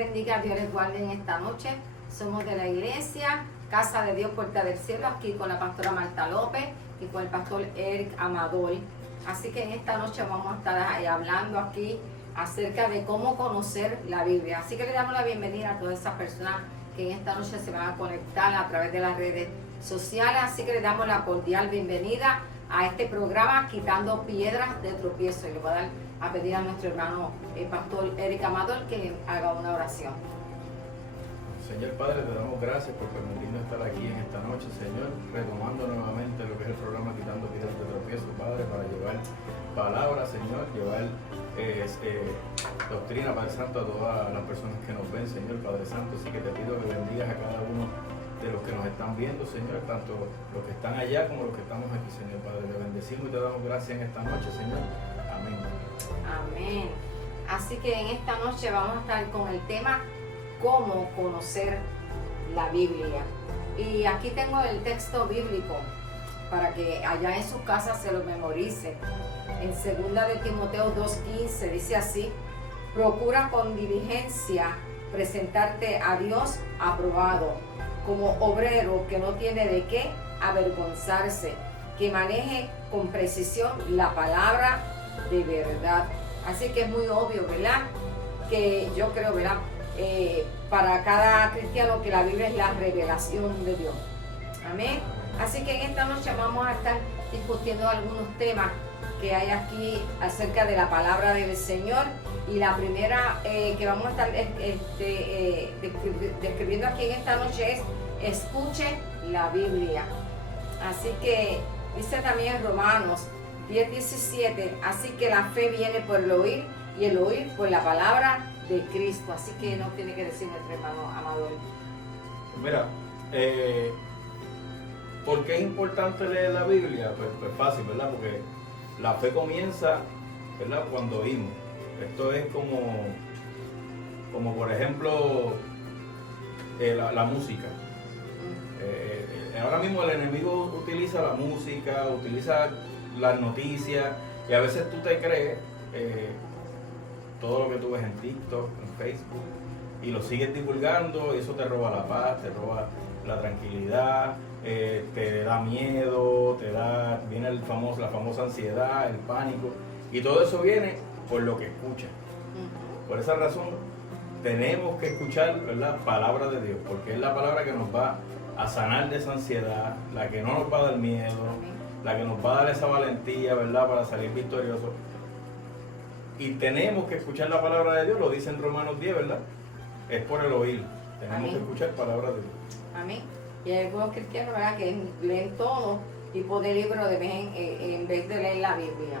bendiga, Dios les guarde en esta noche. Somos de la iglesia Casa de Dios Puerta del Cielo, aquí con la pastora Marta López y con el pastor Eric Amador. Así que en esta noche vamos a estar hablando aquí acerca de cómo conocer la Biblia. Así que le damos la bienvenida a todas esas personas que en esta noche se van a conectar a través de las redes sociales. Así que le damos la cordial bienvenida a este programa Quitando Piedras de Tropiezo. Y le voy a pedir a nuestro hermano el pastor Eric Amador que haga una oración. Señor Padre, te damos gracias por permitirnos estar aquí en esta noche, Señor, retomando nuevamente lo que es el programa Quitando Piedras de Tropiezo, Padre, para llevar palabras, Señor, llevar doctrina, Padre Santo, a todas las personas que nos ven, Señor, Padre Santo. Así que te pido que bendigas a cada uno de los que nos están viendo, Señor, tanto los que están allá como los que estamos aquí, Señor, Padre. Te bendecimos y te damos gracias en esta noche, Señor. Amén. Amén. Así que en esta noche vamos a estar con el tema cómo conocer la Biblia. Y aquí tengo el texto bíblico para que allá en sus casas se lo memoricen. En 2 de Timoteo 2:15 dice así: procura con diligencia presentarte a Dios aprobado, como obrero que no tiene de qué avergonzarse, que maneje con precisión la palabra de verdad. Así que es muy obvio, ¿verdad? Que yo creo, ¿verdad? Para cada cristiano que la Biblia es la revelación de Dios. Amén. Así que en esta noche vamos a estar discutiendo algunos temas que hay aquí acerca de la palabra del Señor. Y la primera que vamos a estar describiendo aquí en esta noche es: escuche la Biblia. Así que dice también en Romanos 10:17, así que la fe viene por el oír y el oír por la palabra de Cristo. Así que nos tiene que decir nuestro hermano Amador. Mira, ¿por qué es importante leer la Biblia? Pues fácil, ¿verdad? Porque la fe comienza, ¿verdad?, cuando oímos. Esto es como por ejemplo, la música. Ahora mismo el enemigo utiliza la música, utiliza las noticias, y a veces tú te crees todo lo que tú ves en TikTok, en Facebook, y lo sigues divulgando, y eso te roba la paz, te roba la tranquilidad, te da miedo, viene la famosa ansiedad, el pánico, y todo eso viene por lo que escuchas. Por esa razón tenemos que escuchar la palabra de Dios, porque es la palabra que nos va a sanar de esa ansiedad, la que no nos va a dar miedo, la que nos va a dar esa valentía, ¿verdad?, para salir victoriosos. Y tenemos que escuchar la palabra de Dios, lo dice en Romanos 10, ¿verdad? Es por el oír. Tenemos que escuchar palabra de Dios. Amén. Y hay algunos cristianos, ¿verdad?, que leen todo tipo de libro en vez de leer la Biblia.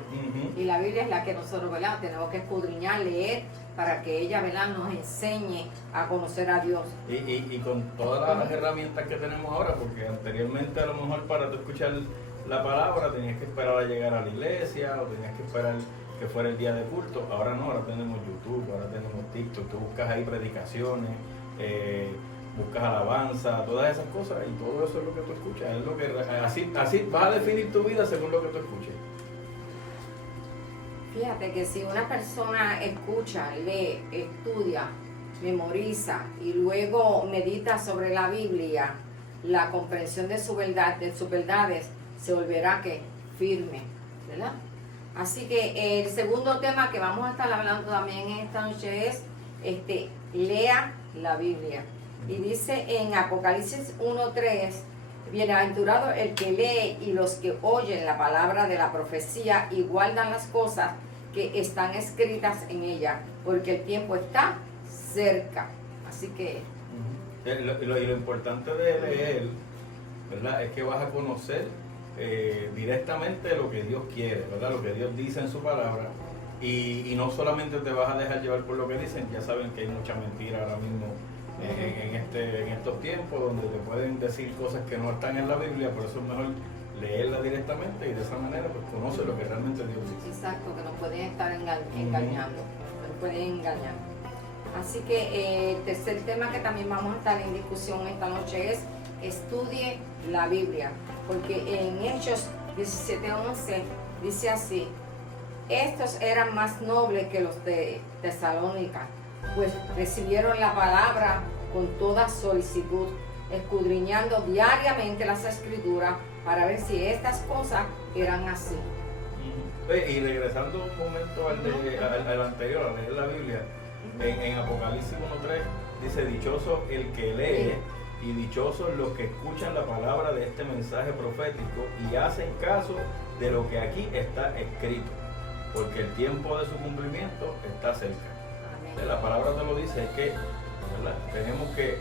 Y la Biblia es la que nosotros, ¿verdad?, tenemos que escudriñar, leer, para que ella, ¿verdad?, nos enseñe a conocer a Dios. Y con todas las herramientas que tenemos ahora, porque anteriormente a lo mejor para tú escuchar la palabra tenías que esperar a llegar a la iglesia o tenías que esperar que fuera el día de culto. Ahora no, ahora tenemos YouTube, ahora tenemos TikTok, tú buscas ahí predicaciones, buscas alabanza, todas esas cosas, y todo eso es lo que tú escuchas. Es lo que así vas a definir tu vida según lo que tú escuches. Fíjate que si una persona escucha, lee, estudia, memoriza y luego medita sobre la Biblia, la comprensión de sus verdades se volverá firme, ¿verdad? Así que el segundo tema que vamos a estar hablando también en esta noche es lea la Biblia. Y dice en Apocalipsis 1:3, bienaventurado el que lee y los que oyen la palabra de la profecía y guardan las cosas que están escritas en ella, porque el tiempo está cerca. Así que lo importante de leer, ¿verdad?, es que vas a conocer directamente lo que Dios quiere, ¿verdad?, lo que Dios dice en su palabra, y no solamente te vas a dejar llevar por lo que dicen. Ya saben que hay mucha mentira ahora mismo en estos tiempos, donde te pueden decir cosas que no están en la Biblia. Por eso es mejor leerla directamente, y de esa manera pues conoce lo que realmente Dios dice. Exacto, que nos pueden estar engañando, nos pueden engañar. Así que el tercer tema que también vamos a estar en discusión esta noche es: estudie la Biblia, porque en Hechos 17:11 dice así: estos eran más nobles que los de Tesalónica, pues recibieron la palabra con toda solicitud, escudriñando diariamente las Escrituras para ver si estas cosas eran así. Y regresando un momento al anterior, a leer la Biblia, en Apocalipsis 1:3 dice: dichoso el que lee y dichosos los que escuchan la palabra de este mensaje profético y hacen caso de lo que aquí está escrito, porque el tiempo de su cumplimiento está cerca. Amén. La palabra te lo dice, es que, ¿verdad?, tenemos que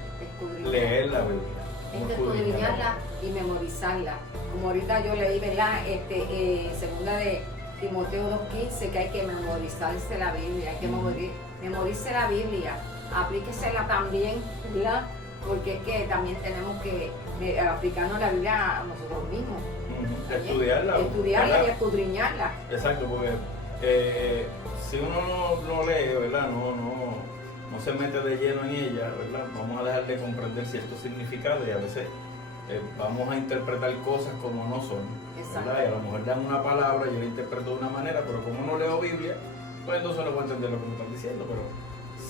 leer la Biblia. Hay que escudriñarla y memorizarla. Como ahorita yo leí, ¿verdad? Segunda de Timoteo 2:15, que hay que memorizarse la Biblia, hay que memorizarse la Biblia, aplíquesela también, ¿verdad? Porque es que también tenemos que aplicarnos la Biblia a nosotros mismos. Estudiarla y escudriñarla. Exacto, porque si uno no lee, ¿verdad? No se mete de lleno en ella, ¿verdad? Vamos a dejar de comprender ciertos significados y a veces vamos a interpretar cosas como no son, ¿verdad? Y a lo mejor dan una palabra, yo la interpreto de una manera, pero como no leo Biblia, pues entonces no puedo entender lo que me están diciendo. Pero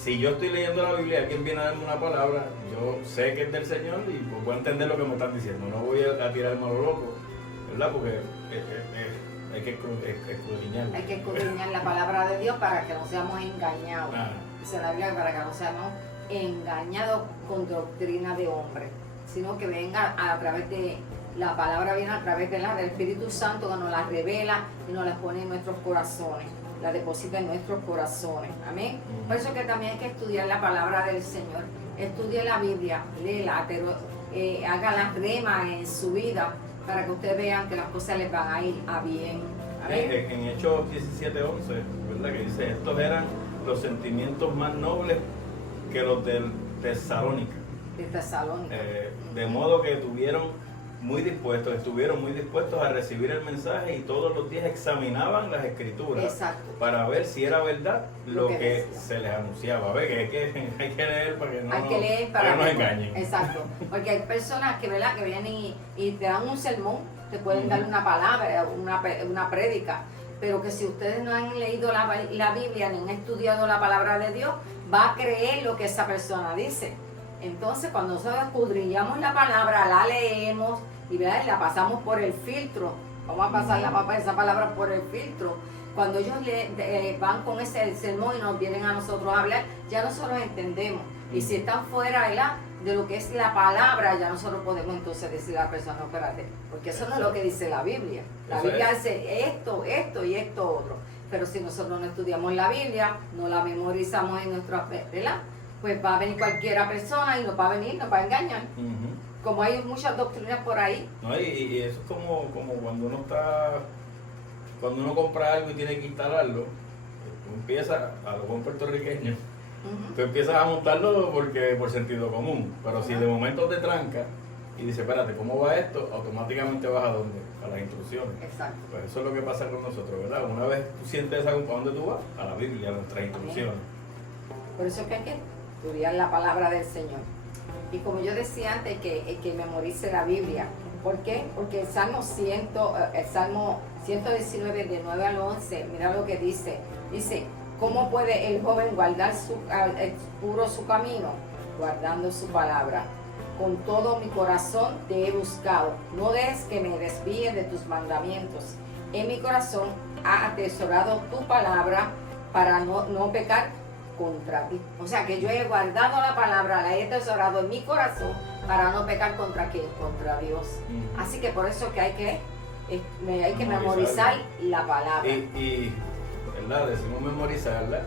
si yo estoy leyendo la Biblia y alguien viene a darme una palabra, yo sé que es del Señor y pues voy a entender lo que me están diciendo. No voy a tirarme a lo loco, ¿verdad? Porque hay que escudriñar. Hay que escudriñar la palabra de Dios para que no seamos engañados. Dice la Biblia, para que no seamos engañados con doctrina de hombre, sino que venga a través de la palabra, viene a través del Espíritu Santo, que nos la revela y nos la pone en nuestros corazones, la deposita en nuestros corazones. Amén. Por eso que también hay que estudiar la palabra del Señor. Estudie la Biblia, léela, haga la rema en su vida para que ustedes vean que las cosas les van a ir a bien. Amén. En Hechos 17:11, ¿verdad?, que dice: estos eran los sentimientos más nobles que los de Tesalónica. De modo que estuvieron muy dispuestos a recibir el mensaje y todos los días examinaban las Escrituras. Exacto. Para ver si era verdad lo que se les anunciaba. Hay que leer para que no nos engañen. Exacto. Porque hay personas que, ¿verdad?, que vienen y te dan un sermón, te pueden dar una palabra, una prédica, pero que si ustedes no han leído la Biblia ni han estudiado la palabra de Dios, va a creer lo que esa persona dice. Entonces, cuando nosotros escudriñamos la palabra, la leemos y, ¿verdad?, la pasamos por el filtro. Vamos a pasar esa palabra por el filtro. Cuando ellos van con ese sermón y nos vienen a nosotros a hablar, ya nosotros entendemos. Y si están fuera, ¿verdad?, de lo que es la palabra, ya nosotros podemos entonces decirle a la persona: no, espérate, porque eso no es lo que dice la Biblia. La Biblia dice esto y esto otro. Pero si nosotros no estudiamos la Biblia, no la memorizamos en nuestra, ¿verdad?, pues va a venir cualquiera persona y nos va a engañar. Como hay muchas doctrinas por ahí. No, y eso es como cuando uno compra algo y tiene que instalarlo, tú empiezas, a lo buen puertorriqueño, tú empiezas a montarlo por sentido común, pero si de momento te tranca y dices: espérate, ¿cómo va esto?, automáticamente vas a dónde, a las instrucciones. Exacto. Pues eso es lo que pasa con nosotros, ¿verdad? Una vez tú sientes ¿a dónde tú vas? A la Biblia, a nuestras instrucciones. Por eso es que hay que estudiar la palabra del Señor. Y como yo decía antes, que memorice la Biblia. ¿Por qué? Porque el Salmo 119, de 9 al 11, mira lo que dice. Dice: ¿cómo puede el joven guardar puro su camino? Guardando su palabra. Con todo mi corazón te he buscado. No dejes que me desvíe de tus mandamientos. En mi corazón ha atesorado tu palabra para no pecar contra ti. O sea que yo he guardado la palabra, la he atesorado en mi corazón para no pecar contra quién, contra Dios. Así que por eso que hay que memorizar la palabra. Y ¿verdad?, decimos memorizarla,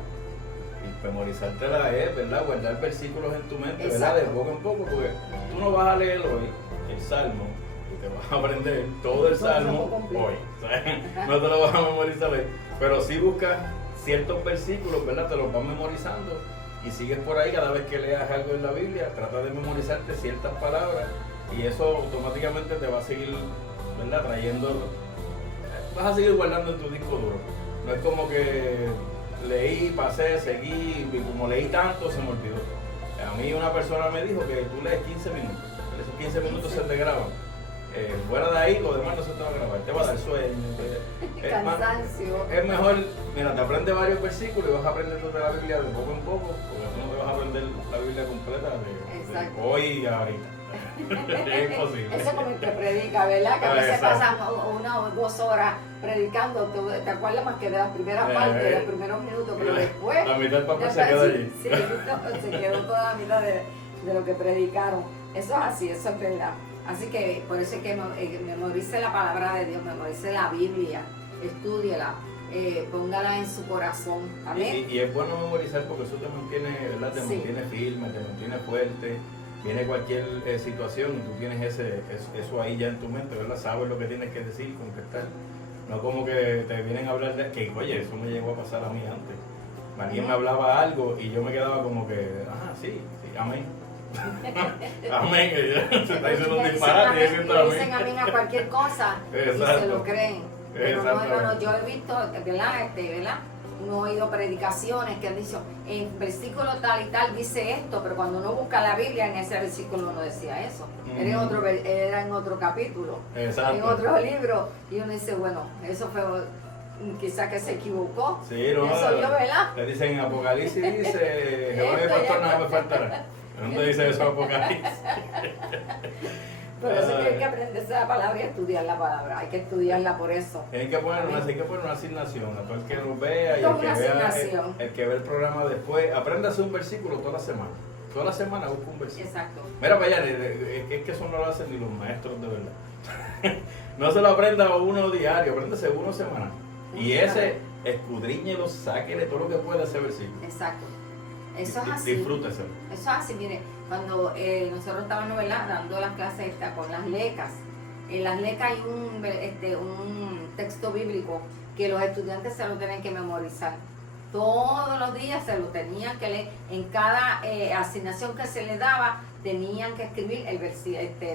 y memorizártela es, ¿verdad?, guardar versículos en tu mente. Exacto. ¿Verdad?, de poco en poco, porque tú no vas a leer hoy el Salmo y te vas a aprender todo el Salmo hoy, ¿sabes? No te lo vas a memorizar hoy, pero si buscas ciertos versículos, ¿verdad?, te los vas memorizando y sigues por ahí. Cada vez que leas algo en la Biblia, trata de memorizarte ciertas palabras y eso automáticamente te va a seguir, ¿verdad?, vas a seguir guardando en tu disco duro. No es como que leí, pasé, seguí, y como leí tanto se me olvidó. A mí una persona me dijo que tú lees 15 minutos, esos 15 minutos se te graban. fuera de ahí, lo demás no se te va a grabar, te va a dar sueño. Cansancio. Es mejor, mira, te aprendes varios versículos y vas aprendiendo de la Biblia de poco en poco, porque tú no te vas a aprender la Biblia completa de hoy y ahorita. Es imposible. Eso es como el que predica, ¿verdad? Que a veces pasan 1 o 2 horas predicando, te acuerdas más que de la primera parte, de los primeros minutos, pero después... La mitad del papel se queda allí. Sí, se quedó toda la mitad de lo que predicaron. Eso es así, eso es verdad. Así que por eso es que memorice la palabra de Dios, memorice la Biblia, estúdiela, póngala en su corazón. Amén. Y es bueno memorizar porque eso te mantiene, ¿verdad? Te mantiene firme, te mantiene fuerte. Viene cualquier situación y tú tienes eso ahí ya en tu mente, ¿verdad? Sabes lo que tienes que decir, contestar. No como que te vienen a hablar de que, oye, eso me llegó a pasar a mí antes. Alguien me hablaba algo y yo me quedaba como que, sí, amén. Amén, que se está diciendo un disparate y dicen amén a cualquier cosa. Exacto. Y se lo creen. Pero no, yo he visto, ¿verdad? Uno ha oído predicaciones que han dicho, en versículo tal y tal dice esto, pero cuando uno busca la Biblia, en ese versículo no decía eso. Era en otro capítulo, exacto, en otro libro. Y uno dice, bueno, eso fue quizás que se equivocó. Sí, no, eso yo, ¿verdad? Le dicen en Apocalipsis, dice, Jehová mi pastor nada me faltará. ¿Dónde dice eso Apocalipsis? Pero eso hay que aprenderse la palabra y estudiar la palabra. Hay que estudiarla por eso. Hay que poner una asignación. A todo el que lo vea y el que ve el programa después, apréndase un versículo toda la semana. Toda la semana busca un versículo. Exacto. Mira para allá, es que eso no lo hacen ni los maestros de verdad. No se lo aprenda uno diario, apréndase uno semanal. Y ese, escudriñelo, sáquele todo lo que pueda ese versículo. Exacto. Eso es así. Disfrúteselo. Eso es así, mire, cuando nosotros estábamos, ¿verdad?, dando las clases con las lecas. En las lecas hay un texto bíblico que los estudiantes se lo tienen que memorizar. Todos los días se lo tenían que leer. En cada asignación que se les daba, tenían que escribir el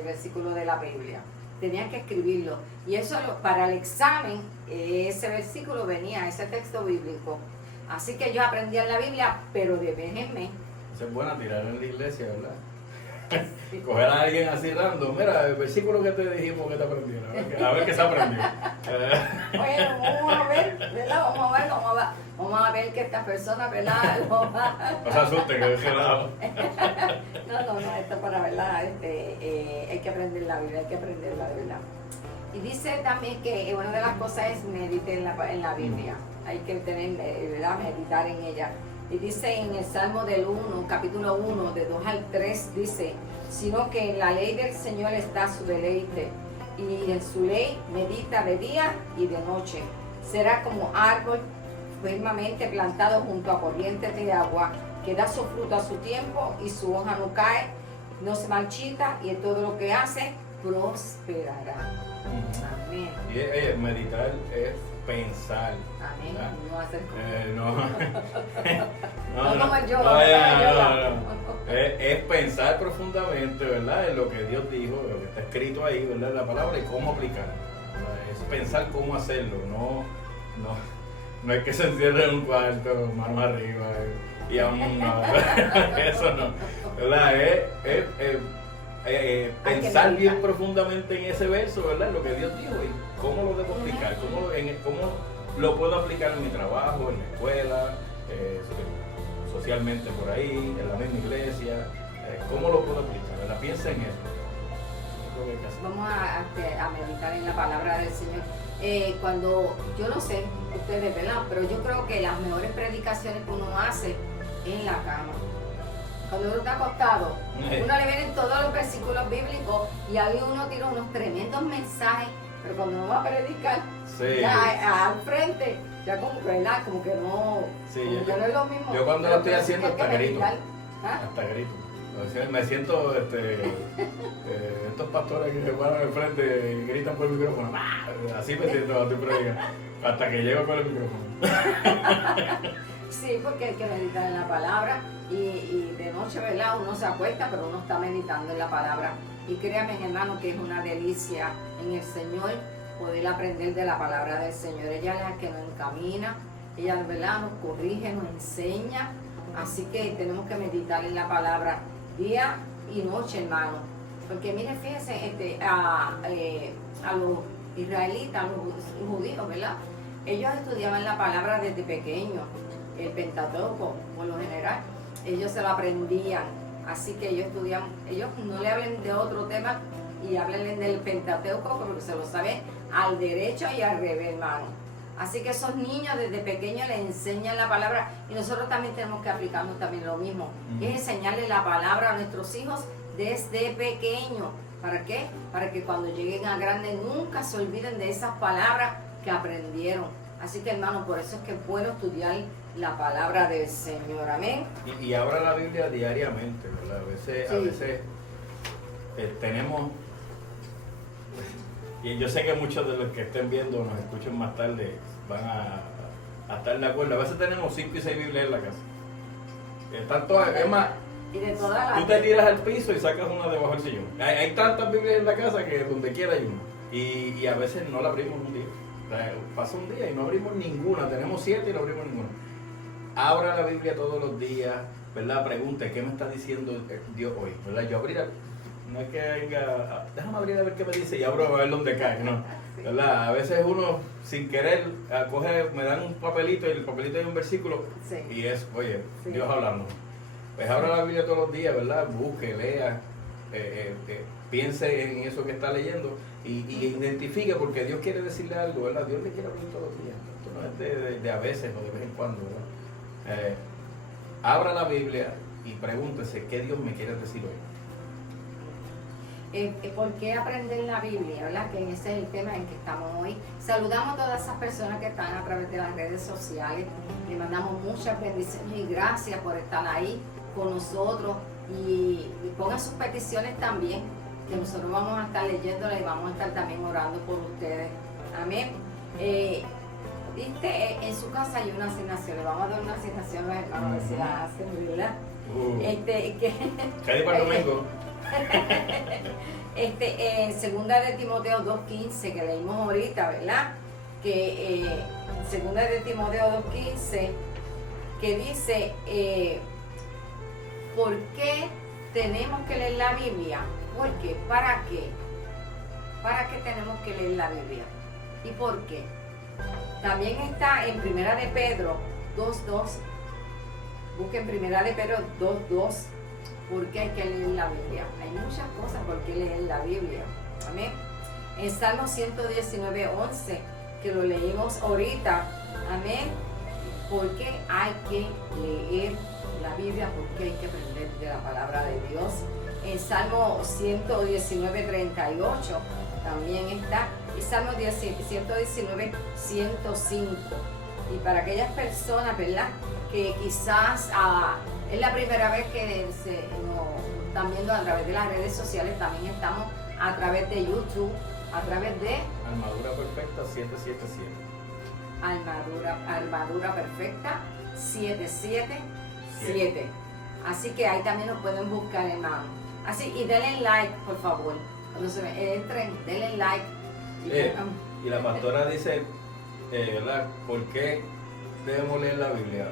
versículo de la Biblia. Tenían que escribirlo. Y eso para el examen, ese versículo venía, ese texto bíblico. Así que yo aprendí en la Biblia, pero de vez en mes. Eso es buena tirar en la iglesia, ¿verdad? Sí. Coger a alguien así random, mira, el versículo que te dijimos que te aprendieron, a ver qué se aprendió. Bueno, vamos a ver, ¿verdad? Vamos a ver que esta persona, ¿verdad? No se asuste, que es gelado. No, esto es para, ¿verdad? Hay que aprender la Biblia, hay que aprenderla de verdad. Y dice también que una de las cosas es meditar en la Biblia. Hay que tener, ¿verdad?, meditar en ella. Y dice en el Salmo del 1, capítulo 1, de 2 al 3, dice, sino que en la ley del Señor está su deleite, y en su ley medita de día y de noche. Será como árbol firmemente plantado junto a corrientes de agua, que da su fruto a su tiempo, y su hoja no cae, no se marchita, y en todo lo que hace, prosperará. Amén. Y meditar es pensar. Amén. No hacer no. Es pensar profundamente, ¿verdad? En lo que Dios dijo, lo que está escrito ahí, ¿verdad? En la palabra y cómo aplicarlo. Es pensar cómo hacerlo, no es que se encierre en un cuarto, manos arriba y aún no. Eso no. ¿Verdad? Pensar bien profundamente en ese verso, ¿verdad? Lo que Dios dijo y cómo lo debo aplicar, cómo lo puedo aplicar en mi trabajo, en la escuela, socialmente por ahí, en la misma iglesia, cómo lo puedo aplicar, ¿verdad? Piensa en eso. Vamos a meditar en la palabra del Señor. Cuando, yo no sé, ustedes, ¿verdad? Pero yo creo que las mejores predicaciones que uno hace en la cama. Cuando uno está acostado, uno le vienen todos los versículos bíblicos y ahí uno tiene unos tremendos mensajes, pero cuando uno va a predicar, ya al frente, ya como que, ¿verdad? Como que no, no es lo mismo. Yo cuando lo estoy haciendo hasta grito. Hasta grito. Me siento estos pastores que se paran al frente y gritan por el micrófono. Así me siento cuando estoy predicando, hasta que llego con el micrófono. Sí, porque hay que meditar en la palabra y de noche, ¿verdad? Uno se acuesta, pero uno está meditando en la palabra. Y créanme, hermano, que es una delicia en el Señor poder aprender de la palabra del Señor. Ella es la que nos encamina, ella, ¿verdad?, nos corrige, nos enseña. Así que tenemos que meditar en la palabra día y noche, hermano. Porque mire, fíjense, a los israelitas, a los judíos, ¿verdad? Ellos estudiaban la palabra desde pequeños, el Pentateuco, por lo general. Ellos se lo aprendían, así que ellos estudian, ellos no le hablen de otro tema y hablen del Pentateuco porque se lo saben al derecho y al revés, hermano. Así que esos niños desde pequeños les enseñan la palabra y nosotros también tenemos que aplicarnos también lo mismo. Es enseñarle la palabra a nuestros hijos desde pequeños. ¿Para qué? Para que cuando lleguen a grandes nunca se olviden de esas palabras que aprendieron. Así que, hermano, por eso es que puedo estudiar la palabra del Señor. Amén. Y abra la Biblia diariamente, ¿verdad? A veces tenemos... Y yo sé que muchos de los que estén viendo, nos escuchen más tarde, van a estar de acuerdo. A veces tenemos 5 y 6 Biblias en la casa. Están todas, es más, y de todas las... tú te tiras al piso y sacas una debajo del sillón. Hay tantas Biblias en la casa que donde quiera hay una. Y a veces no la abrimos un día. O sea, pasa un día y no abrimos ninguna. Tenemos 7 y no abrimos ninguna. Abra la Biblia todos los días, ¿verdad? Pregunte, ¿qué me está diciendo Dios hoy? ¿Verdad? Yo abrir, no es que venga, déjame abrir a ver qué me dice y abro a ver dónde cae, ¿no? ¿Verdad? A veces uno sin querer me dan un papelito y el papelito hay un versículo y es, oye, Dios hablando. Pues abra la Biblia todos los días, ¿verdad? Busque, lea, piense en eso que está leyendo y identifique porque Dios quiere decirle algo, ¿verdad? Dios le quiere hablar todos los días. Esto no es de a veces o de vez en cuando, ¿verdad? Abra la Biblia y pregúntese qué Dios me quiere decir hoy. ¿Por qué aprender la Biblia? ¿Verdad? Que ese es el tema en que estamos hoy. Saludamos a todas esas personas que están a través de las redes sociales. Le mandamos muchas bendiciones y gracias por estar ahí con nosotros. Y pongan sus peticiones también, que nosotros vamos a estar leyéndolas y vamos a estar también orando por ustedes. Amén. Viste, en su casa hay una asignación. Le vamos a dar una asignación a los hermanos, a ver si la hacen, ¿verdad? ¿Qué para el domingo? Segunda de Timoteo 2.15 que leímos ahorita, ¿verdad? Que segunda de Timoteo 2.15 que dice ¿por qué tenemos que leer la Biblia? ¿Por qué? ¿Para qué? ¿Para qué tenemos que leer la Biblia? ¿Y por qué? También está en Primera de Pedro 2.2. Busquen Primera de Pedro 2.2. ¿Por qué hay que leer la Biblia? Hay muchas cosas por qué leer la Biblia. Amén. En Salmo 119.11, que lo leímos ahorita. Amén. ¿Por qué hay que leer la Biblia? ¿Por qué hay que aprender de la palabra de Dios? En Salmo 119.38 también está. Y Salmo 119.105. Y para aquellas personas, ¿verdad?, que quizás es la primera vez que nos están viendo a través de las redes sociales, también estamos a través de YouTube, a través de Armadura Perfecta 777. Armadura Perfecta 777. Así que ahí también nos pueden buscar, hermano. Así, y denle like, por favor. Cuando se entren, denle like. Y la pastora dice, ¿verdad? ¿Por qué debemos leer la Biblia?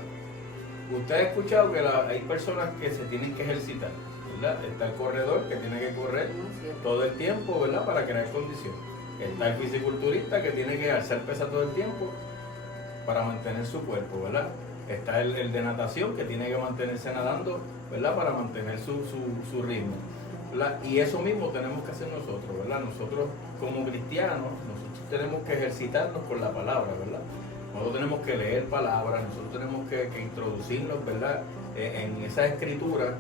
Usted ha escuchado que hay personas que se tienen que ejercitar, ¿verdad? Está el corredor que tiene que correr todo el tiempo, ¿verdad? Para crear condiciones. Está el fisiculturista que tiene que alzar pesa todo el tiempo para mantener su cuerpo, ¿verdad? Está el de natación que tiene que mantenerse nadando, ¿verdad? Para mantener su ritmo, ¿verdad? Y eso mismo tenemos que hacer nosotros, ¿verdad? Nosotros como cristianos, nosotros tenemos que ejercitarnos con la palabra, ¿verdad? Nosotros tenemos que leer palabras, nosotros tenemos que introducirnos, ¿verdad?, en esa escritura.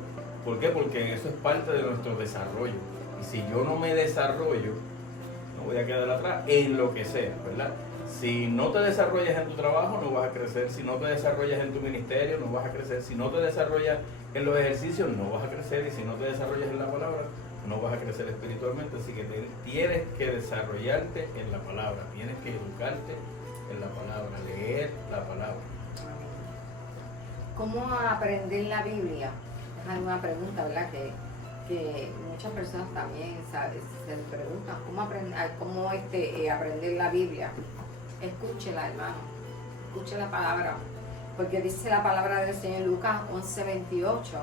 ¿Por qué? Porque eso es parte de nuestro desarrollo. Y si yo no me desarrollo, no voy a quedar atrás en lo que sea, ¿verdad? Si no te desarrollas en tu trabajo, no vas a crecer. Si no te desarrollas en tu ministerio, no vas a crecer. Si no te desarrollas en los ejercicios, no vas a crecer. Y si no te desarrollas en la palabra, no vas a crecer espiritualmente. Así que tienes que desarrollarte en la palabra, tienes que educarte en la palabra, leer la palabra. ¿Cómo aprender la Biblia? Es una pregunta, ¿verdad? Que muchas personas también se preguntan cómo aprender la Biblia. Escúchela, hermano, escuche la palabra, porque dice la palabra del Señor en Lucas 11:28.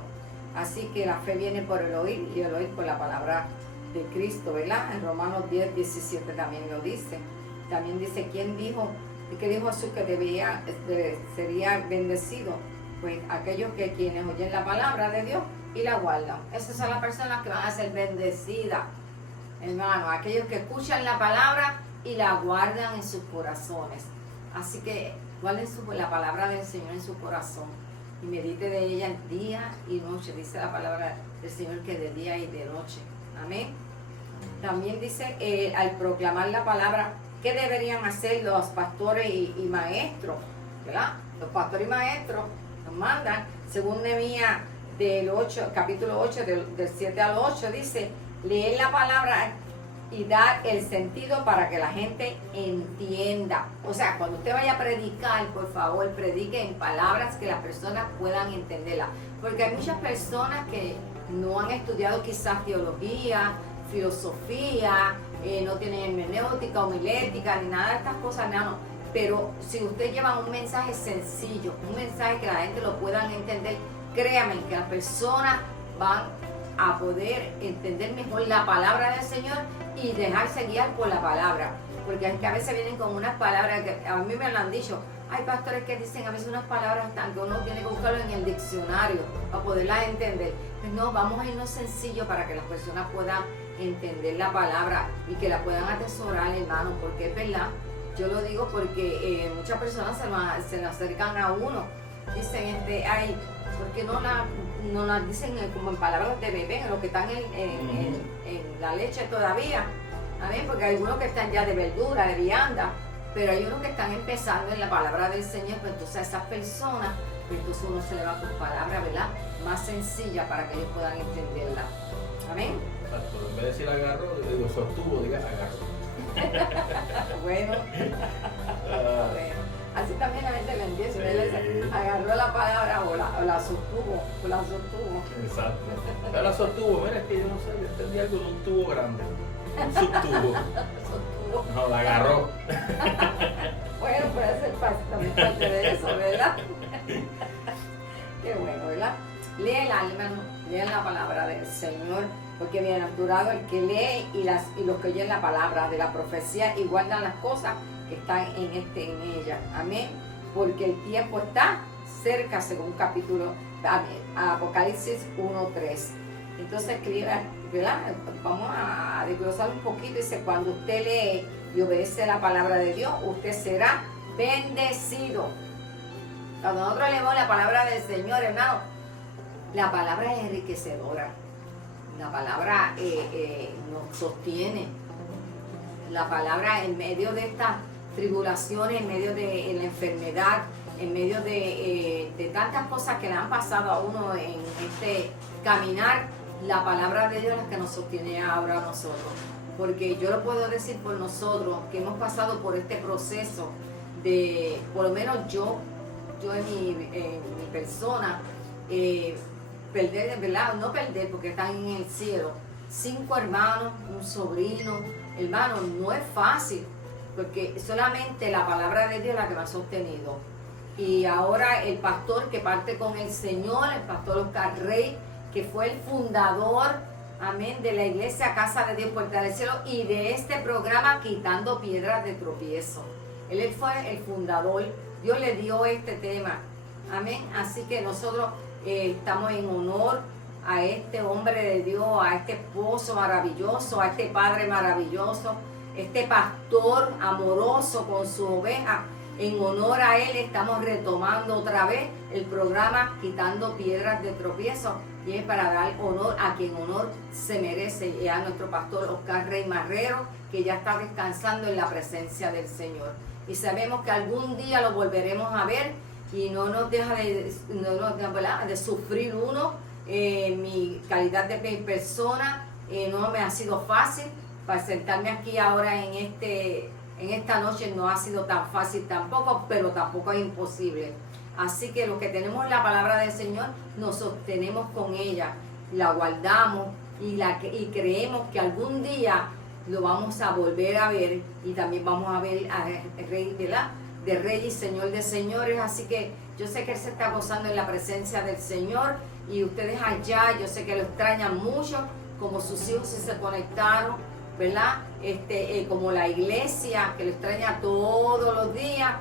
Así que la fe viene por el oír y el oír por la palabra de Cristo, ¿verdad? En Romanos 10, 17 también lo dice. También dice, ¿quién dijo? ¿Qué dijo Jesús que sería bendecido? Pues aquellos quienes oyen la palabra de Dios y la guardan. Esas son las personas que van a ser bendecidas, hermano. Aquellos que escuchan la palabra y la guardan en sus corazones. Así que guarden la palabra del Señor en su corazón y medite de ella día y noche. Dice la palabra del Señor que de día y de noche. Amén. También dice, al proclamar la palabra, ¿qué deberían hacer los pastores y maestros? ¿Verdad? Los pastores y maestros nos mandan, según Nehemías capítulo 8, del 7 al 8, dice, leer la palabra y dar el sentido para que la gente entienda. O sea, cuando usted vaya a predicar, por favor, predique en palabras que las personas puedan entenderlas. Porque hay muchas personas que no han estudiado quizás teología, filosofía, no tienen hermenéutica, homilética, ni nada de estas cosas, no. Pero si usted lleva un mensaje sencillo, un mensaje que la gente lo puedan entender, créanme que las personas van a poder entender mejor la palabra del Señor y dejarse guiar por la palabra. Porque es que a veces vienen con unas palabras que a mí me lo han dicho. Hay pastores que dicen a veces unas palabras tan que uno tiene que buscarlo en el diccionario para poderlas entender. Pues no, vamos a irnos sencillo para que las personas puedan entender la palabra y que la puedan atesorar, hermano, porque es verdad. Yo lo digo porque muchas personas se le acercan a uno. Dicen, ay, ¿por qué no la dicen como en palabras de bebé, en lo que están en la leche todavía? Amén, porque hay algunos que están ya de verdura, de vianda, pero hay unos que están empezando en la palabra del Señor. Pues entonces a esas personas, pues entonces uno se le va con palabras, ¿verdad?, más sencillas para que ellos puedan entenderla. Amén. Exacto, en vez de decir agarro, digo sostuvo, diga agarro. Bueno. Así también la gente lo entiende. Sí. Agarró la palabra o la sostuvo. Exacto. Ya la sostuvo, mira, es que yo no sé, yo entendí algo de un tubo grande. Un subtubo. No, la agarró. Bueno, puede ser también parte de eso, ¿verdad? Qué bueno, ¿verdad? Lean la palabra del Señor, porque bienaventurado el que lee y los que oyen la palabra de la profecía y guardan las cosas que están en ella. Amén. Porque el tiempo está cerca, según capítulo Apocalipsis 1:3. Entonces, ¿verdad? Vamos a desglosar un poquito. Dice, cuando usted lee y obedece la palabra de Dios, usted será bendecido. Cuando nosotros leemos la palabra del Señor, hermano, la palabra es enriquecedora. La palabra nos sostiene. La palabra en medio de estas tribulaciones, en medio de la enfermedad, en medio de tantas cosas que le han pasado a uno en este caminar, la palabra de Dios es la que nos sostiene ahora a nosotros. Porque yo lo puedo decir por nosotros, que hemos pasado por este proceso de, por lo menos yo en mi persona, perder, ¿verdad? No perder porque están en el cielo. 5 hermanos, un sobrino, hermano, no es fácil, porque solamente la palabra de Dios es la que me ha sostenido. Y ahora el pastor que parte con el Señor, el pastor Oscar Rey, que fue el fundador, amén, de la iglesia Casa de Dios Puerta del Cielo y de este programa Quitando Piedras de Tropiezo. Él fue el fundador, Dios le dio este tema, amén. Así que nosotros estamos en honor a este hombre de Dios, a este esposo maravilloso, a este padre maravilloso, este pastor amoroso con su oveja. En honor a él estamos retomando otra vez el programa Quitando Piedras de Tropiezo, y es para dar honor a quien honor se merece, y a nuestro pastor Oscar Rey Marrero, que ya está descansando en la presencia del Señor. Y sabemos que algún día lo volveremos a ver y no nos deja de sufrir uno. Mi calidad de persona no me ha sido fácil. Para sentarme aquí ahora en esta noche no ha sido tan fácil tampoco, pero tampoco es imposible. Así que los que tenemos la palabra del Señor, nos sostenemos con ella, la guardamos y creemos que algún día lo vamos a volver a ver, y también vamos a ver al Rey, ¿verdad?, de Rey y Señor de Señores. Así que yo sé que Él se está gozando en la presencia del Señor, y ustedes allá, yo sé que lo extrañan mucho, como sus hijos si se conectaron, ¿verdad? Como la iglesia que lo extraña todos los días.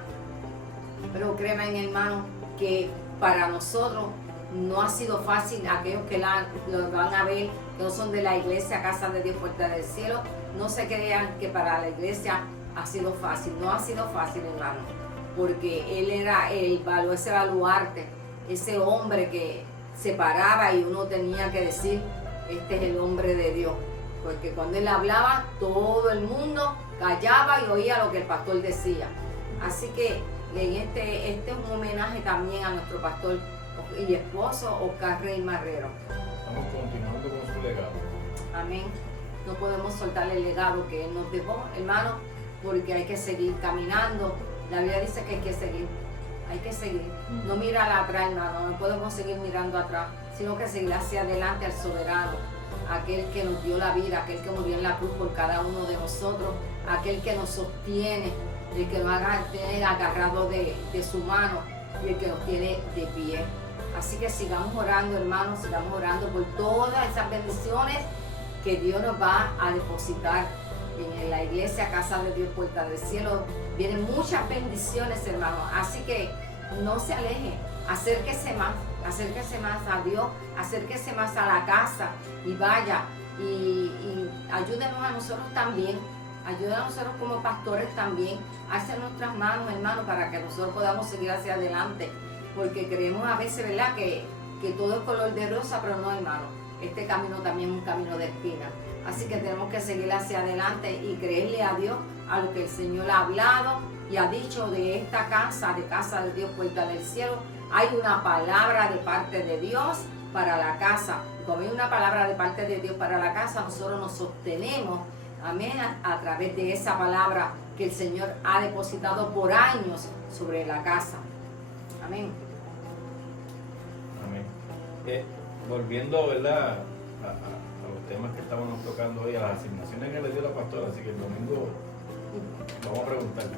Pero créanme, hermano, que para nosotros no ha sido fácil. Aquellos que lo van a ver, que no son de la iglesia Casa de Dios Puerta del Cielo, no se crean que para la iglesia ha sido fácil. No ha sido fácil, hermano, porque él era ese baluarte, ese hombre que se paraba y uno tenía que decir, este es el hombre de Dios, porque cuando él hablaba todo el mundo callaba y oía lo que el pastor decía. Así que este es un homenaje también a nuestro pastor y esposo Oscar Rey Marrero. Estamos continuando con su legado. Amén. No podemos soltar el legado que él nos dejó, hermano, porque hay que seguir caminando. La Biblia dice que hay que seguir. Hay que seguir. No mirar atrás, hermano. No podemos seguir mirando atrás, sino que seguir hacia adelante al soberano, aquel que nos dio la vida, aquel que murió en la cruz por cada uno de nosotros, aquel que nos sostiene, el que nos tiene agarrado de su mano y el que nos tiene de pie. Así que sigamos orando, hermanos, sigamos orando por todas esas bendiciones que Dios nos va a depositar en la iglesia Casa de Dios Puerta del Cielo. Vienen muchas bendiciones, hermanos, así que no se aleje, acérquese más a Dios, acérquese más a la casa y vaya y ayúdenos a nosotros también, ayúdenos a nosotros como pastores también, hacer nuestras manos, hermanos, para que nosotros podamos seguir hacia adelante, porque creemos a veces, ¿verdad?, que todo es color de rosa, pero no, hermano, este camino también es un camino de espina. Así que tenemos que seguir hacia adelante y creerle a Dios, a lo que el Señor ha hablado y ha dicho de esta casa, de Casa de Dios Puerta del Cielo. Hay una palabra de parte de Dios para la casa. Y como hay una palabra de parte de Dios para la casa, nosotros nos sostenemos, amén, a través de esa palabra que el Señor ha depositado por años sobre la casa. Amén. Amén. Volviendo, ¿verdad?, a los temas que estábamos tocando hoy, a las asignaciones que le dio la pastora, así que el domingo vamos a preguntarle.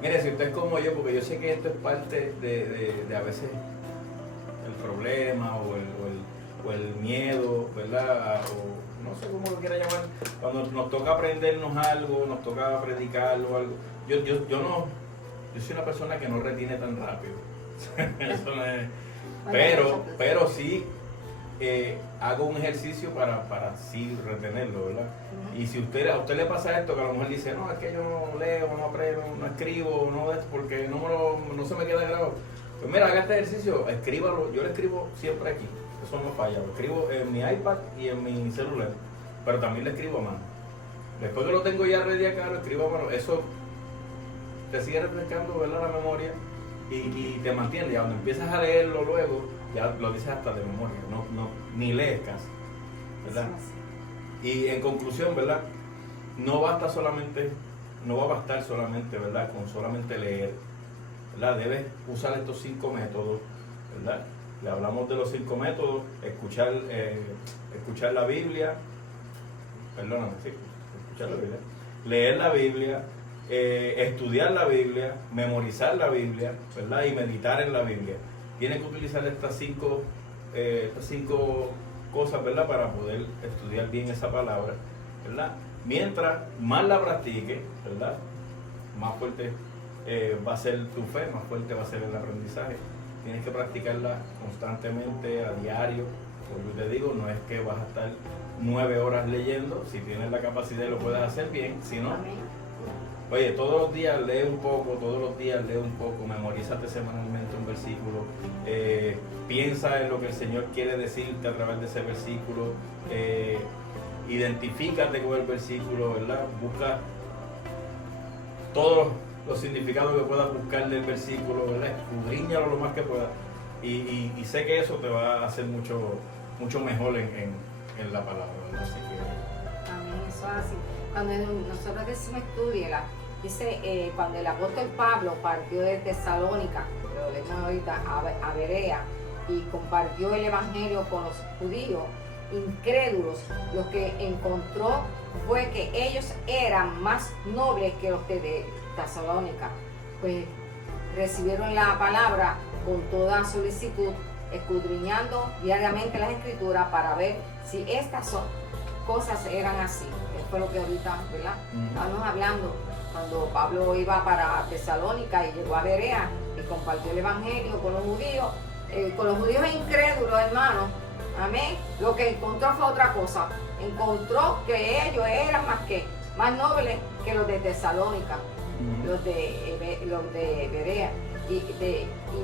Mire, si usted es como yo, porque yo sé que esto es parte de a veces el problema o el miedo, ¿verdad? O no sé cómo lo quiera llamar, cuando nos toca aprendernos algo, nos toca predicarlo o algo. Yo soy una persona que no retiene tan rápido. Eso no es, pero sí hago un ejercicio para sí retenerlo, ¿verdad? Y si a usted le pasa esto, que a lo mejor dice, no, es que yo no leo, no aprendo, no escribo, no esto, porque no se me queda grabado. Pues mira, haga este ejercicio, escríbalo. Yo lo escribo siempre aquí, eso no falla. Lo escribo en mi iPad y en mi celular, pero también lo escribo a mano. Después que lo tengo ya ready acá, lo escribo a mano. Eso te sigue refrescando, ¿verdad?, la memoria y te mantiene. Ya cuando empiezas a leerlo luego, ya lo dices hasta de memoria, ni lees casi, ¿verdad? Y en conclusión, ¿verdad?, no va a bastar solamente, ¿verdad?, con solamente leer, ¿verdad? Debes usar estos 5 métodos, ¿verdad? Le hablamos de los 5 métodos: escuchar la Biblia, escuchar la Biblia, leer la Biblia, estudiar la Biblia, memorizar la Biblia, ¿verdad?, y meditar en la Biblia. Tienes que utilizar estas cinco cosas, ¿verdad?, para poder estudiar bien esa palabra, ¿verdad? Mientras más la practiques, ¿verdad?, más fuerte va a ser tu fe, más fuerte va a ser el aprendizaje. Tienes que practicarla constantemente, a diario. Como yo te digo, no es que vas a estar 9 horas leyendo. Si tienes la capacidad y lo puedes hacer bien, si no, oye, todos los días lee un poco, memorízate semanalmente un versículo, piensa en lo que el Señor quiere decirte a través de ese versículo, identifícate con el versículo, ¿verdad? Busca todos los significados que puedas buscar del versículo, ¿verdad? Escudriñalo lo más que puedas y sé que eso te va a hacer mucho mejor en la palabra, ¿verdad? Así que... Amén, eso es así. Cuando nosotros decimos estudiela, dice, cuando el apóstol Pablo partió de Tesalónica, lo leemos ahorita, a Berea, y compartió el evangelio con los judíos incrédulos, lo que encontró fue que ellos eran más nobles que los de Tesalónica. Pues recibieron la palabra con toda solicitud escudriñando diariamente las escrituras para ver si estas cosas eran así. Eso fue lo que ahorita, ¿verdad? Estábamos hablando cuando Pablo iba para Tesalónica y llegó a Berea y compartió el evangelio con los judíos incrédulos, hermanos. Amén. Lo que encontró fue otra cosa. Encontró que ellos eran más nobles que los de Tesalónica, los de Berea. Y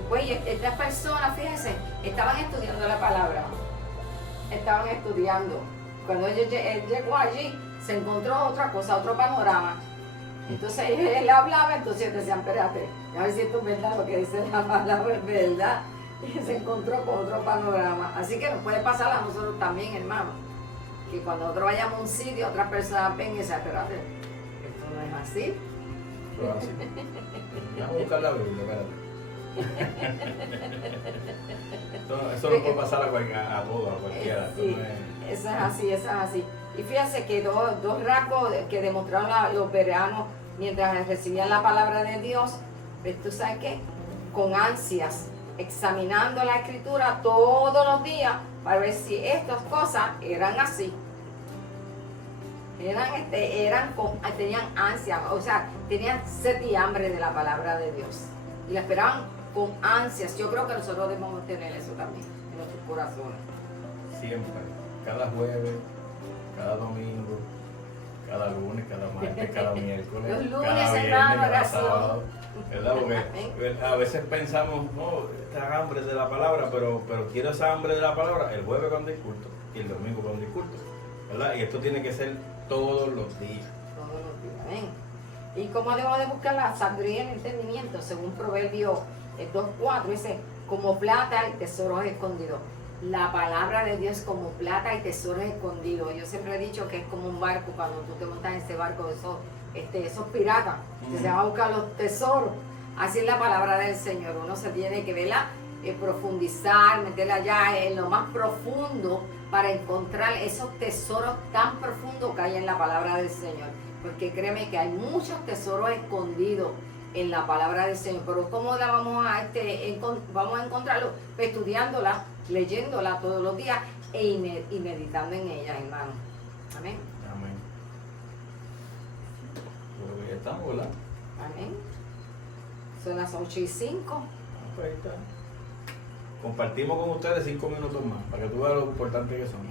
pues estas personas, fíjense, estaban estudiando la palabra. Estaban estudiando. Cuando él llegó allí, se encontró otra cosa, otro panorama. Entonces él hablaba, entonces decían, espérate, a ver si esto es verdad, lo que dice la palabra es verdad. Y se encontró con otro panorama. Así que nos puede pasar a nosotros también, hermano, que cuando nosotros vayamos a un sitio, otras personas ven y dicen, espérate, esto no es así. No es así. Vamos a buscar la Biblia, espérate. Eso no puede pasar a todo, a cualquiera. Sí, eso es así, eso es así. Y fíjense que dos rasgos que demostraron los bereanos mientras recibían la palabra de Dios, ¿tú sabes qué? Con ansias, examinando la escritura todos los días para ver si estas cosas eran así. Tenían ansia, o sea, tenían sed y hambre de la palabra de Dios. Y la esperaban con ansias. Yo creo que nosotros debemos tener eso también en nuestros corazones. Siempre, cada jueves, cada domingo, cada lunes, cada martes, cada miércoles, los lunes, cada viernes, hermano, cada oración. sábado, ¿verdad? Porque a veces pensamos, no, esta hambre de la palabra, pero quiero esa hambre de la palabra el jueves cuando hay culto y el domingo cuando hay culto, ¿verdad? Y esto tiene que ser todos los días. Todos los días, amén. ¿Y cómo debemos de buscar la sabiduría y el entendimiento? Según Proverbios 2:4 dice, como plata y tesoros escondidos. La palabra de Dios como plata y tesoros escondidos. Yo siempre he dicho que es como un barco, cuando tú te montas en ese barco de esos piratas, que se van a buscar los tesoros. Así es la palabra del Señor. Uno se tiene que verla, profundizar, meterla allá en lo más profundo para encontrar esos tesoros tan profundos que hay en la palabra del Señor. Porque créeme que hay muchos tesoros escondidos en la palabra del Señor. Pero ¿cómo la vamos a encontrarlo? Estudiándola, leyéndola todos los días y meditando en ella, hermano. Amén. Amén. Pues ya estamos, ¿verdad? Amén. Son las 8:05. Pues ahí está. Compartimos con ustedes 5 minutos más, para que tú veas lo importante que son.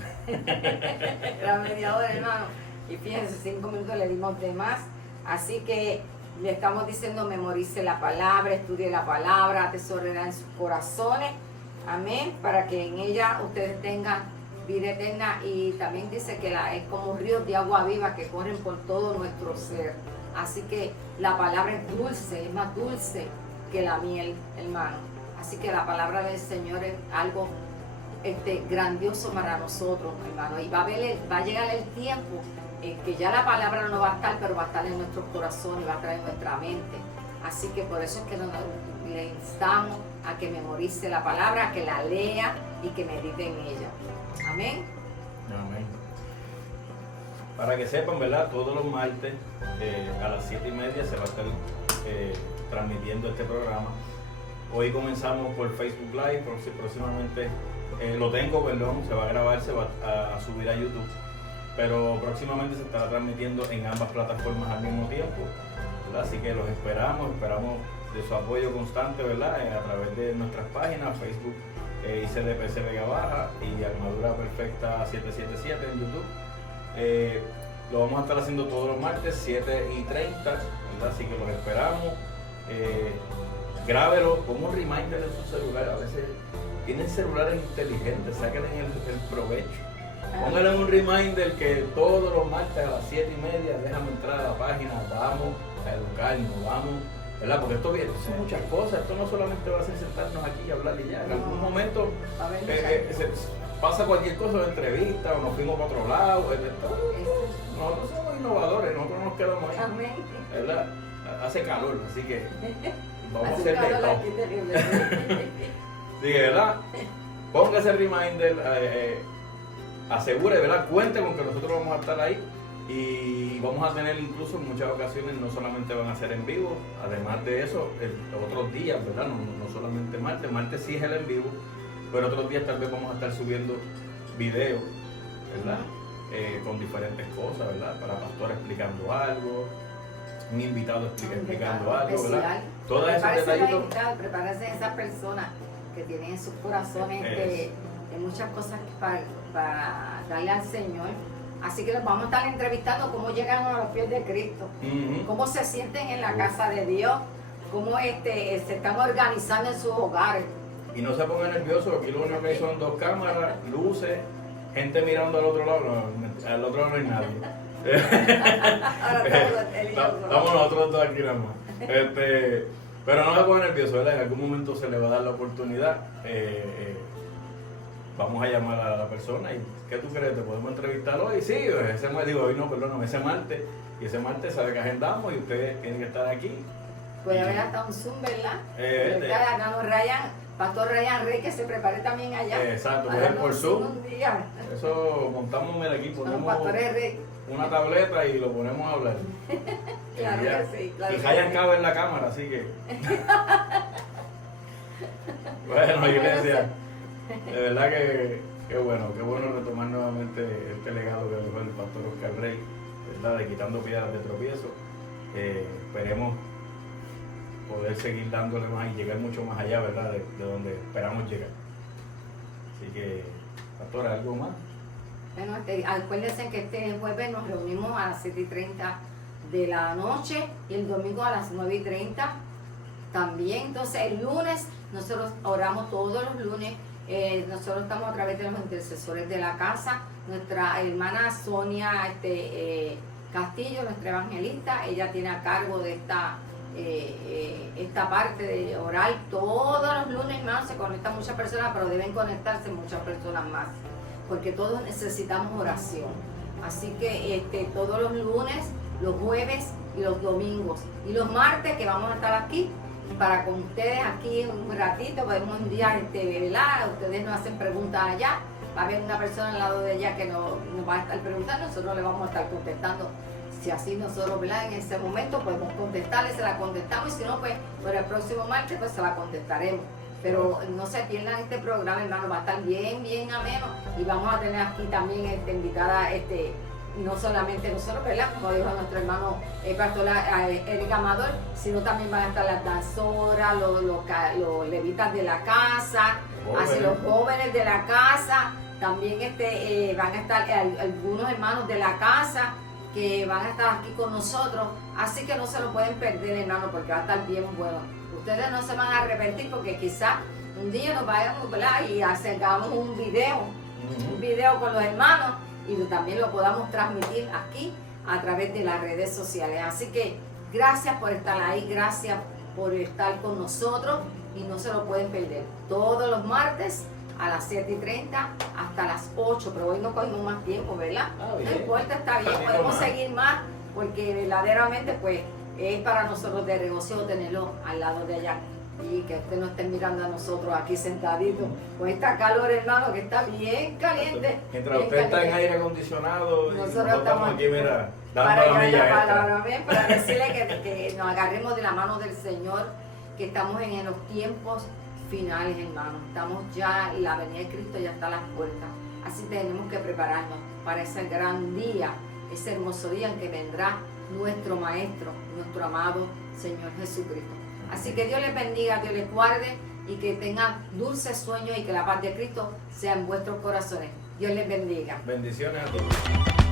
La media hora, hermano. Y fíjense, 5 minutos le dimos de más. Así que le estamos diciendo, memorice la palabra, estudie la palabra, atesórela en sus corazones. Amén. Para que en ella ustedes tengan vida eterna. Y también dice que es como ríos de agua viva que corren por todo nuestro ser. Así que la palabra es dulce, es más dulce que la miel, hermano. Así que la palabra del Señor es algo grandioso para nosotros, hermano. Y va a llegar el tiempo que ya la palabra no va a estar, pero va a estar en nuestros corazones, va a estar en nuestra mente. Así que por eso es que le instamos a que memorice la palabra, a que la lea y que medite en ella. Amén. Amén. Para que sepan, ¿verdad? Todos los martes a las 7:30 se va a estar transmitiendo este programa. Hoy comenzamos por Facebook Live, próximamente lo tengo, perdón, se va a grabar, se va a subir a YouTube, pero próximamente se estará transmitiendo en ambas plataformas al mismo tiempo, ¿verdad? Así que los esperamos de su apoyo constante, ¿verdad? A través de nuestras páginas, Facebook, ICDPC Vega Baja y Armadura Perfecta 777 en YouTube. Lo vamos a estar haciendo todos los martes, 7:30, ¿verdad? Así que los esperamos. Grábelo, pongo un reminder en su celular. A veces tienen celulares inteligentes, sáquenle el provecho. Pónganle un reminder que todos los martes a las 7:30 déjame entrar a la página, vamos a educarnos, vamos, ¿verdad? Porque esto son muchas cosas, esto no solamente va a ser sentarnos aquí y hablar y ya. En algún momento pasa cualquier cosa de entrevista o nos fuimos para otro lado. Nosotros somos innovadores, nosotros nos quedamos ahí, ¿verdad? Hace calor, así que vamos a hacer de todo. Sí, ¿verdad? Ponga ese reminder, asegure, ¿verdad? Cuente con que nosotros vamos a estar ahí y vamos a tener incluso en muchas ocasiones, no solamente van a ser en vivo, además de eso, otros días, ¿verdad? No solamente martes sí es el en vivo, pero otros días tal vez vamos a estar subiendo videos, ¿verdad? Con diferentes cosas, ¿verdad? Para pastor explicando algo, un invitado explicando algo, ¿verdad? Todos esos detallitos. Prepárense esas personas que tienen en sus corazones de muchas cosas para darle al Señor. Así que los vamos a estar entrevistando cómo llegan a los pies de Cristo, cómo se sienten en la casa de Dios, cómo se están organizando en sus hogares. Y no se pongan nerviosos, aquí lo único que hay son 2 cámaras, luces, gente mirando al otro lado, al otro lado no hay nadie. Estamos nosotros dos aquí nada más. Pero no se pongan nerviosos, ¿verdad? En algún momento se le va a dar la oportunidad. Vamos a llamar a la persona y ¿qué tú crees? ¿Te podemos entrevistar hoy? Sí, hoy no, perdóname, ese martes. Y ese martes sabe que agendamos y ustedes tienen que estar aquí. Puede haber hasta un Zoom, ¿verdad? Pastor Ryan Rey, que se prepare también allá. Exacto, por Zoom. Eso montamos aquí, ponemos una tableta y lo ponemos a hablar. Claro que sí. Claro y Ryan cabe en la cámara, así que. Bueno, iglesia. De verdad que bueno retomar nuevamente este legado que dejó el pastor Oscar Rey, ¿verdad? De quitando piedras de tropiezo. Esperemos poder seguir dándole más y llegar mucho más allá, ¿verdad? De donde esperamos llegar. Así que, pastora, ¿algo más? Bueno, acuérdense que este jueves nos reunimos a las 7:30 de la noche y el domingo a las 9:30 también. Entonces, el lunes nosotros oramos todos los lunes. Nosotros estamos a través de los intercesores de la casa. Nuestra hermana Sonia Castillo, nuestra evangelista, ella tiene a cargo de esta parte de orar todos los lunes, hermanos. Se conectan muchas personas, pero deben conectarse muchas personas más, porque todos necesitamos oración. Así que todos los lunes, los jueves y los domingos y los martes, que vamos a estar aquí para con ustedes aquí un ratito, podemos un día ¿verdad? Ustedes nos hacen preguntas allá, va a haber una persona al lado de ella que nos va a estar preguntando, nosotros le vamos a estar contestando. Si así nosotros, ¿verdad? En ese momento podemos contestarle, se la contestamos, y si no, pues por el próximo martes pues se la contestaremos. Pero no se pierdan este programa, hermano, va a estar bien ameno, y vamos a tener aquí también invitada, no solamente nosotros, ¿verdad? Como dijo nuestro hermano pastor Eric Amador, sino también van a estar las danzoras, los levitas de la casa, así los jóvenes de la casa, también van a estar algunos hermanos de la casa que van a estar aquí con nosotros, así que no se lo pueden perder, hermano, porque va a estar bien bueno. Ustedes no se van a arrepentir, porque quizás un día nos vayamos, ¿verdad? Y hagamos un video con los hermanos, y también lo podamos transmitir aquí a través de las redes sociales. Así que gracias por estar ahí, gracias por estar con nosotros, y no se lo pueden perder. Todos los martes a las 7:30 hasta las 8, pero hoy no cogimos más tiempo, ¿verdad? No importa, está bien, podemos seguir más, porque verdaderamente pues es para nosotros de regocijo tenerlo al lado de allá, y que usted no esté mirando a nosotros aquí sentaditos con esta calor, hermano, que está bien caliente. Mientras usted está en aire acondicionado, nosotros estamos aquí, mira, dando para la milla extra. Para decirle que nos agarremos de la mano del Señor, que estamos en los tiempos finales, hermano. Estamos ya, la venida de Cristo ya está a las puertas. Así tenemos que prepararnos para ese gran día, ese hermoso día en que vendrá nuestro Maestro, nuestro amado Señor Jesucristo. Así que Dios les bendiga, Dios les guarde, y que tengan dulces sueños, y que la paz de Cristo sea en vuestros corazones. Dios les bendiga. Bendiciones a todos.